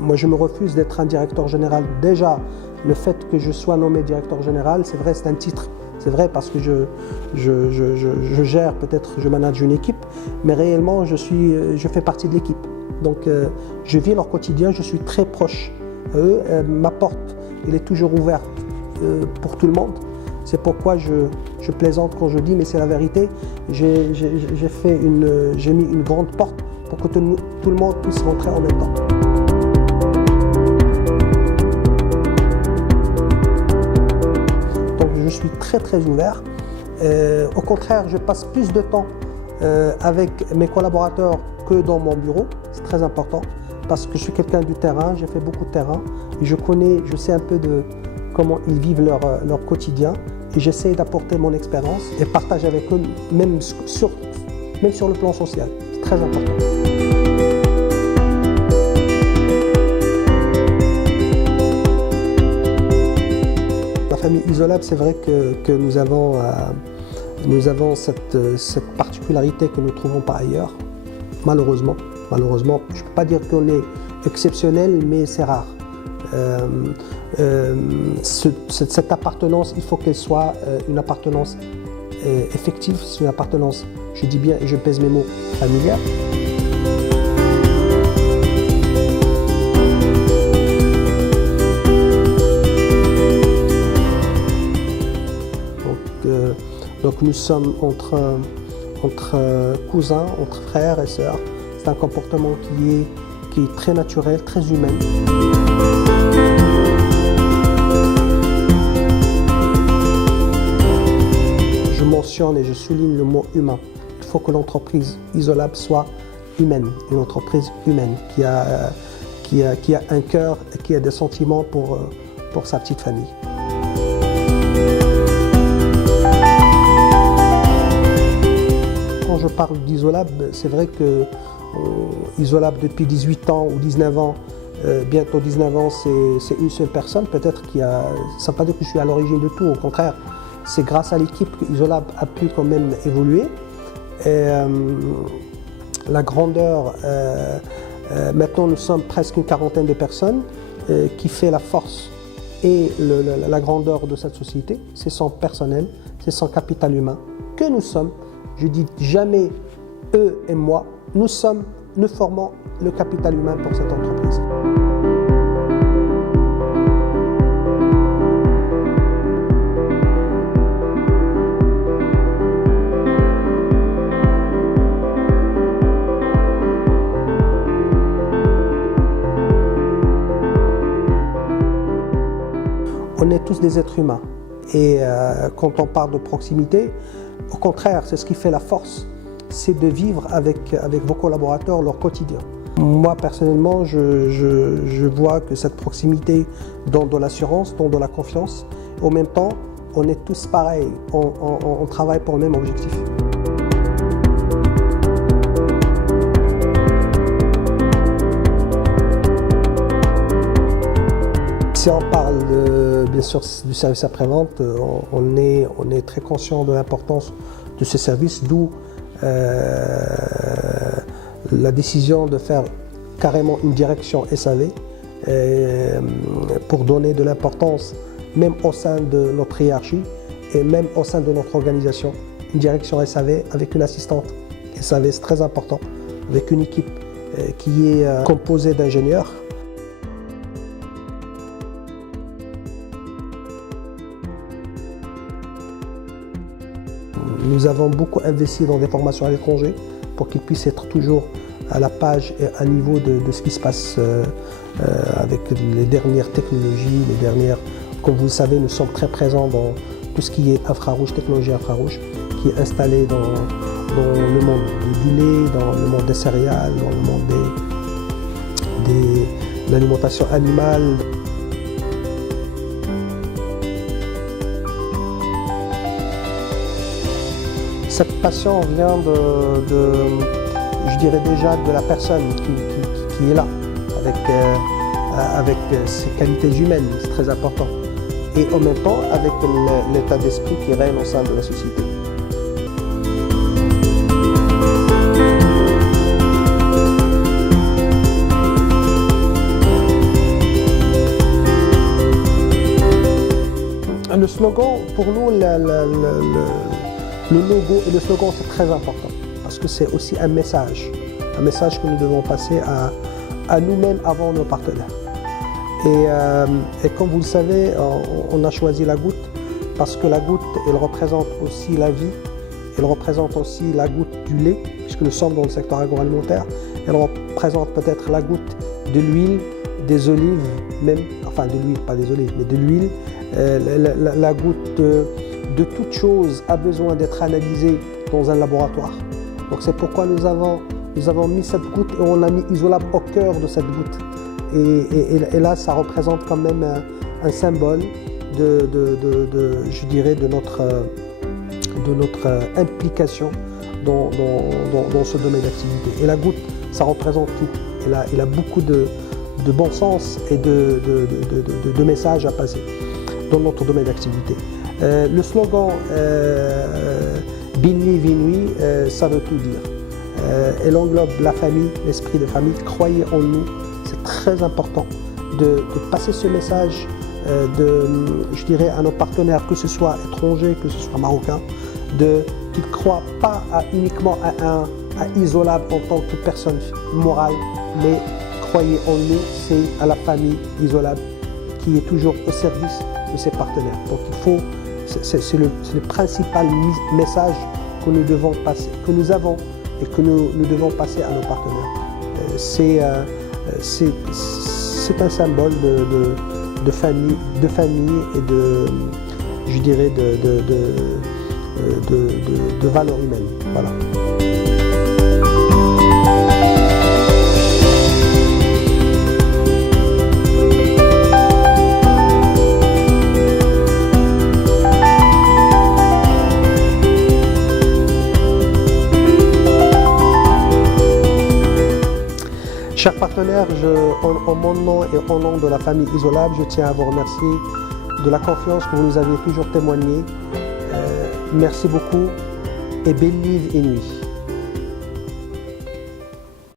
Moi, je me refuse d'être un directeur général. Déjà, le fait que je sois nommé directeur général, c'est vrai, c'est un titre. C'est vrai parce que je gère, peut-être, je manage une équipe, mais réellement, je fais partie de l'équipe. Donc, je vis leur quotidien, je suis très proche. Eux, ma porte, elle est toujours ouverte pour tout le monde. C'est pourquoi je plaisante quand je dis, mais c'est la vérité. J'ai mis une grande porte pour que tout le monde puisse rentrer en même temps. Je suis très ouvert. Au contraire, je passe plus de temps avec mes collaborateurs que dans mon bureau. C'est très important parce que je suis quelqu'un du terrain, j'ai fait beaucoup de terrain et je sais un peu de comment ils vivent leur quotidien et j'essaie d'apporter mon expérience et partager avec eux, même sur le plan social. C'est très important. La famille Isolab, c'est vrai que nous avons cette particularité que nous ne trouvons pas ailleurs, malheureusement. Je ne peux pas dire qu'on est exceptionnel, mais c'est rare. Cette appartenance, il faut qu'elle soit une appartenance effective, c'est une appartenance, je dis bien et je pèse mes mots, familiale. Donc nous sommes entre cousins, entre frères et sœurs. C'est un comportement qui est très naturel, très humain. Je mentionne et je souligne le mot humain. Il faut que l'entreprise Isolab soit humaine, une entreprise humaine qui a un cœur et qui a des sentiments pour sa petite famille. Quand je parle d'Isolab, c'est vrai que Isolab depuis 18 ans ou 19 ans, bientôt 19 ans, c'est une seule personne. Peut-être ça ne veut pas dire que je suis à l'origine de tout, au contraire, c'est grâce à l'équipe que Isolab a pu quand même évoluer. Et, la grandeur, maintenant nous sommes presque une quarantaine de personnes qui fait la force et la grandeur de cette société, c'est son personnel, c'est son capital humain que nous sommes. Je dis jamais eux et moi, nous formons le capital humain pour cette entreprise. On est tous des êtres humains et quand on parle de proximité, au contraire, c'est ce qui fait la force, c'est de vivre avec vos collaborateurs leur quotidien. Moi, personnellement, je vois que cette proximité donne de l'assurance, donne de la confiance. En même temps, on est tous pareils, on travaille pour le même objectif. Si on parle bien sûr du service après-vente, on est très conscient de l'importance de ce service, d'où la décision de faire carrément une direction SAV pour donner de l'importance même au sein de notre hiérarchie et même au sein de notre organisation. Une direction SAV avec une assistante SAV, c'est très important, avec une équipe qui est composée d'ingénieurs. Nous avons beaucoup investi dans des formations à l'étranger pour qu'ils puissent être toujours à la page et à niveau de ce qui se passe avec les dernières technologies, comme vous le savez, nous sommes très présents dans tout ce qui est infrarouge, technologie infrarouge, qui est installée dans le monde du lait, dans le monde des céréales, dans le monde de l'alimentation animale. Cette passion vient je dirais déjà, de la personne qui est là, avec ses qualités humaines, c'est très important. Et en même temps, avec l'état d'esprit qui règne au sein de la société. Le slogan, pour nous, le logo et le slogan, c'est très important parce que c'est aussi un message que nous devons passer à nous-mêmes avant nos partenaires. Et comme vous le savez, on a choisi la goutte parce que la goutte, elle représente aussi la vie, elle représente aussi la goutte du lait, puisque nous sommes dans le secteur agroalimentaire, elle représente peut-être la goutte de l'huile, des olives, même, enfin de l'huile, pas des olives, mais de l'huile. La goutte de toute chose a besoin d'être analysée dans un laboratoire. Donc c'est pourquoi nous avons mis cette goutte et on a mis Isolab au cœur de cette goutte. Et là, ça représente quand même un symbole je dirais, de notre implication dans ce domaine d'activité. Et la goutte, ça représente tout. Elle a beaucoup de bon sens et de messages à passer dans notre domaine d'activité. Le slogan Binni Vinui, ça veut tout dire. Elle englobe la famille, l'esprit de famille. Croyez en nous, c'est très important de passer ce message je dirais à nos partenaires, que ce soit étrangers, que ce soit marocains, qu'ils ne croient pas uniquement à Isolab en tant que personne morale, mais croyez en nous, c'est à la famille Isolab qui est toujours au service de ses partenaires. Donc c'est le principal message que nous devons passer, que nous avons et que nous devons passer à nos partenaires. C'est un symbole de famille et je dirais de valeurs humaines. Voilà. Chers partenaires, en mon nom et au nom de la famille Isolab, je tiens à vous remercier de la confiance que vous nous avez toujours témoignée. Merci beaucoup et belle nuit et nuit.